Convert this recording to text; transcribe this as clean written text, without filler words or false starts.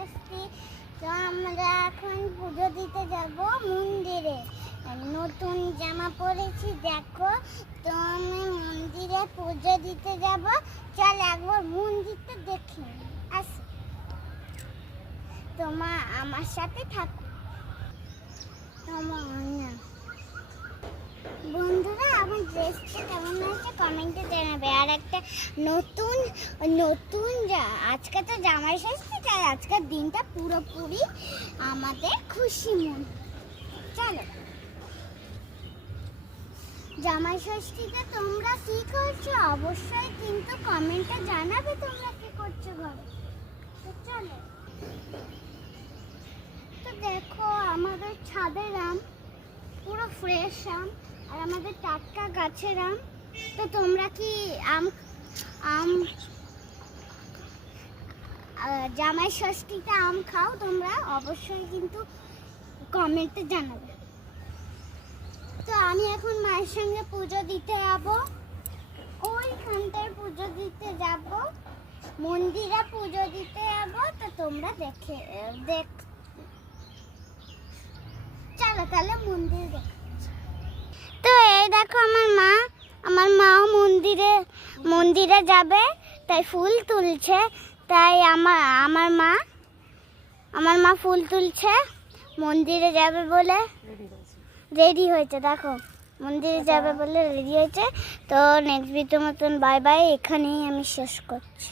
ষষ্ঠী। তো আমরা এখন পুজো দিতে যাব মন্দিরে। নতুন জামা পরেছি দেখো। তো আমি মন্দিরে পুজো দিতে যাব। চল একবার মন্দিরটা দেখি আসো। তোমার আমার সাথে থাকো। বন্ধুরা আমার ড্রেসটা কেমন হয়েছে কমেন্টে জানাবে। আর একটা নতুন নতুন আজকে তো জামাই ষষ্ঠী, তাই আজকের দিনটা পুরোপুরি আমাদের খুশি মন। চলো জামাই ষষ্ঠীতে তোমরা কি করছো অবশ্যই কিন্তু কমেন্টে জানাবে তোমরা কি করছো ঘরে। তো চলো, তো দেখো আমাদের ছাদের আম পুরো ফ্রেশ আম আর আমাদের টাটকা গাছের আম। তো তোমরা কি আম আম জামাই ষষ্ঠীতে আম খাও তোমরা অবশ্যই কিন্তু কমেন্টে জানাবে। তো আমি এখন মায়ের সঙ্গে পুজো দিতে যাব। ওইখানটায় পুজো দিতে যাব, মন্দিরে পুজো দিতে যাব। তো তোমরা দেখ চলো তাহলে মন্দির দেখ। তো এই দেখো আমার মাও মন্দিরে যাবে, তাই ফুল তুলছে। তাই আমার মা ফুল তুলছে, মন্দিরে যাবে বলে রেডি হয়েছে। দেখো মন্দিরে যাবে বলে রেডি হয়েছে। তো নেক্সট ভিডিওর মতন বাই বাই, এখানেই আমি শেষ করছি।